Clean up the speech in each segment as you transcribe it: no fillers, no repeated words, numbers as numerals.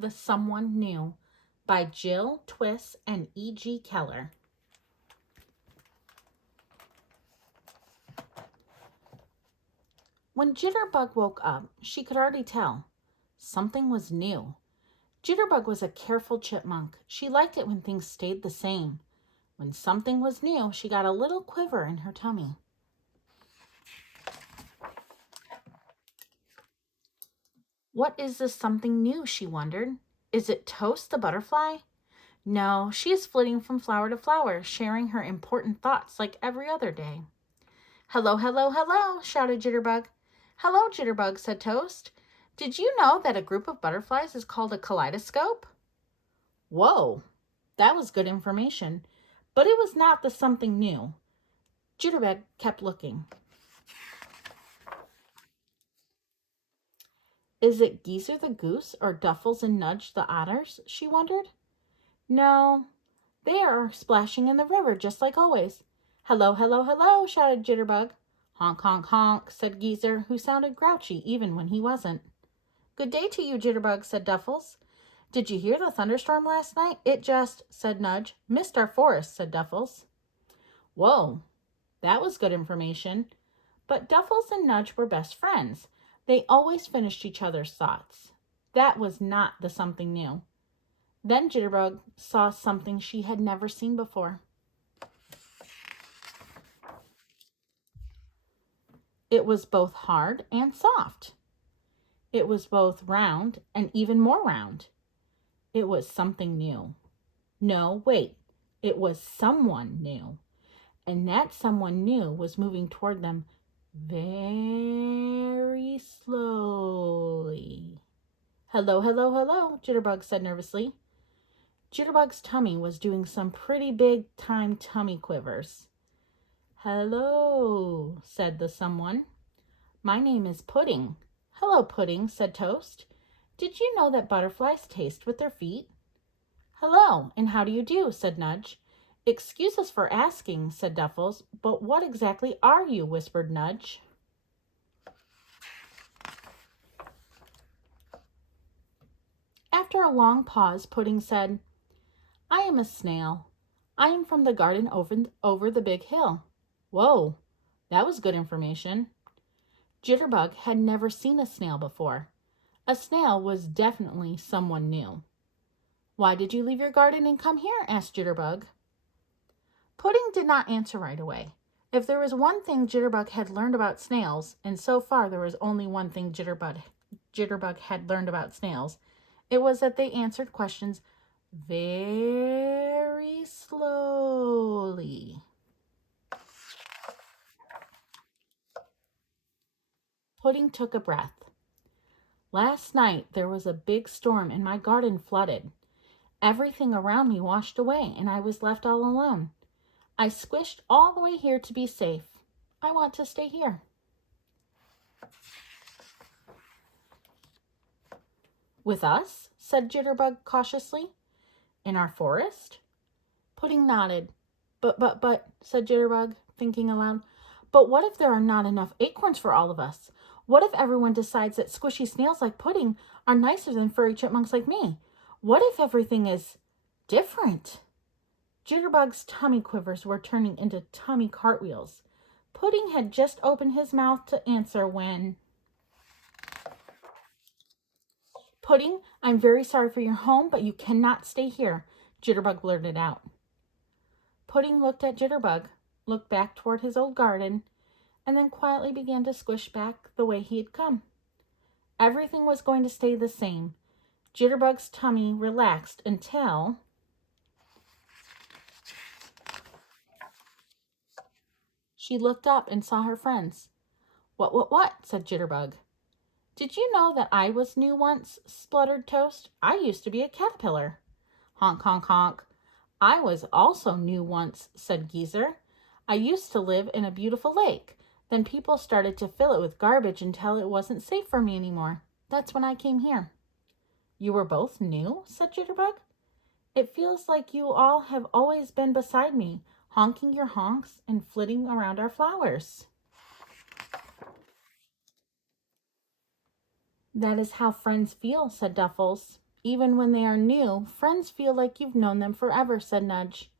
The Someone New by Jill Twiss and E.G. Keller. When Jitterbug woke up, she could already tell. Something was new. Jitterbug was a careful chipmunk. She liked it when things stayed the same. When something was new, she got a little quiver in her tummy. What is this something new, she wondered. Is it Toast the butterfly? No, she is flitting from flower to flower, sharing her important thoughts like every other day. Hello, hello, hello, shouted Jitterbug. Hello, Jitterbug, said Toast. Did you know that a group of butterflies is called a kaleidoscope? Whoa, that was good information, but it was not the something new. Jitterbug kept looking. Is it Geezer the goose or Duffles and Nudge the otters? She wondered. No, they are splashing in the river just like always. Hello, hello, hello, shouted Jitterbug. Honk, honk, honk, said Geezer, who sounded grouchy even when he wasn't. Good day to you, Jitterbug, said Duffles. Did you hear the thunderstorm last night? It just, said Nudge. Missed our forest, said Duffles. Whoa, that was good information. But Duffles and Nudge were best friends. They always finished each other's thoughts. That was not the something new. Then Jitterbug saw something she had never seen before. It was both hard and soft. It was both round and even more round. It was something new. No, wait. It was someone new. And that someone new was moving toward them very slowly. Hello, hello, hello, Jitterbug said nervously. Jitterbug's tummy was doing some pretty big time tummy quivers. Hello, said the someone. My name is Pudding. Hello, Pudding, said Toast. Did you know that butterflies taste with their feet? Hello, and how do you do, said Nudge. Excuse us for asking, said Duffles, but what exactly are you, whispered Nudge. After a long pause, Pudding said, I am a snail. I am from the garden over the big hill. Whoa, that was good information. Jitterbug had never seen a snail before. A snail was definitely someone new. Why did you leave your garden and come here? Asked Jitterbug. Pudding did not answer right away. If there was one thing Jitterbug had learned about snails, and so far there was only one thing Jitterbug had learned about snails, it was that they answered questions very slowly. Pudding took a breath. Last night there was a big storm and my garden flooded. Everything around me washed away and I was left all alone. I squished all the way here to be safe. I want to stay here. With us? Said Jitterbug cautiously. In our forest? Pudding nodded. But, said Jitterbug, thinking aloud. But what if there are not enough acorns for all of us? What if everyone decides that squishy snails like Pudding are nicer than furry chipmunks like me? What if everything is different? Jitterbug's tummy quivers were turning into tummy cartwheels. Pudding had just opened his mouth to answer when... Pudding, I'm very sorry for your home, but you cannot stay here, Jitterbug blurted out. Pudding looked at Jitterbug, looked back toward his old garden, and then quietly began to squish back the way he had come. Everything was going to stay the same. Jitterbug's tummy relaxed until... She looked up and saw her friends. What, said Jitterbug. Did you know that I was new once, spluttered Toast. I used to be a caterpillar. Honk, honk, honk. I was also new once, said Geezer. I used to live in a beautiful lake. Then people started to fill it with garbage until it wasn't safe for me anymore. That's when I came here. You were both new, said Jitterbug. It feels like you all have always been beside me, honking your honks and flitting around our flowers. That is how friends feel, said Duffles. Even when they are new, friends feel like you've known them forever, said Nudge.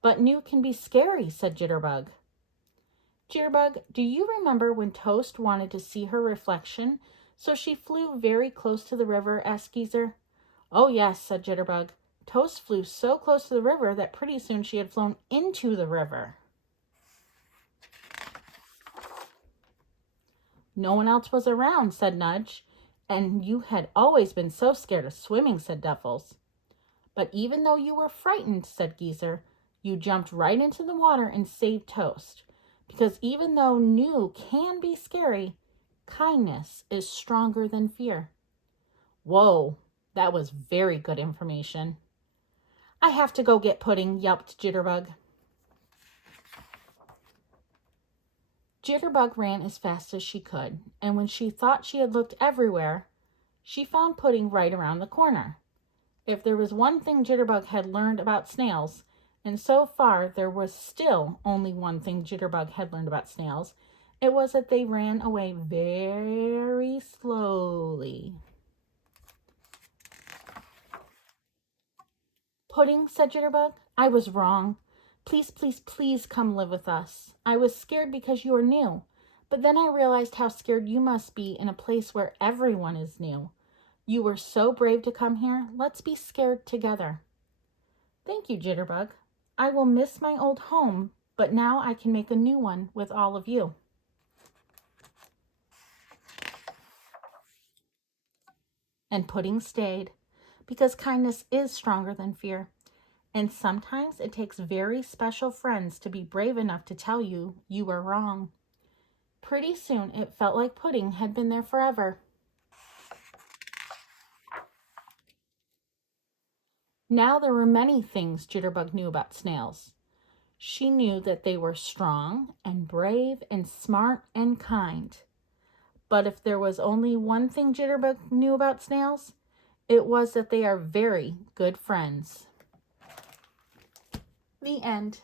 But new can be scary, said Jitterbug. Jitterbug, do you remember when Toast wanted to see her reflection, so she flew very close to the river? Asked Geezer. Oh, yes, said Jitterbug. Toast flew so close to the river that pretty soon she had flown into the river. No one else was around, said Nudge. And you had always been so scared of swimming, said Duffles. But even though you were frightened, said Geezer, you jumped right into the water and saved Toast. Because even though new can be scary, kindness is stronger than fear. Whoa, that was very good information. I have to go get Pudding, yelped Jitterbug. Jitterbug ran as fast as she could, and when she thought she had looked everywhere, she found Pudding right around the corner. If there was one thing Jitterbug had learned about snails, and so far there was still only one thing Jitterbug had learned about snails, it was that they ran away very slowly. Pudding, said Jitterbug, I was wrong. Please, please, please come live with us. I was scared because you are new, but then I realized how scared you must be in a place where everyone is new. You were so brave to come here. Let's be scared together. Thank you, Jitterbug. I will miss my old home, but now I can make a new one with all of you. And Pudding stayed, because kindness is stronger than fear. And sometimes it takes very special friends to be brave enough to tell you you were wrong. Pretty soon it felt like Pudding had been there forever. Now there were many things Jitterbug knew about snails. She knew that they were strong and brave and smart and kind. But if there was only one thing Jitterbug knew about snails, it was that they are very good friends. The end.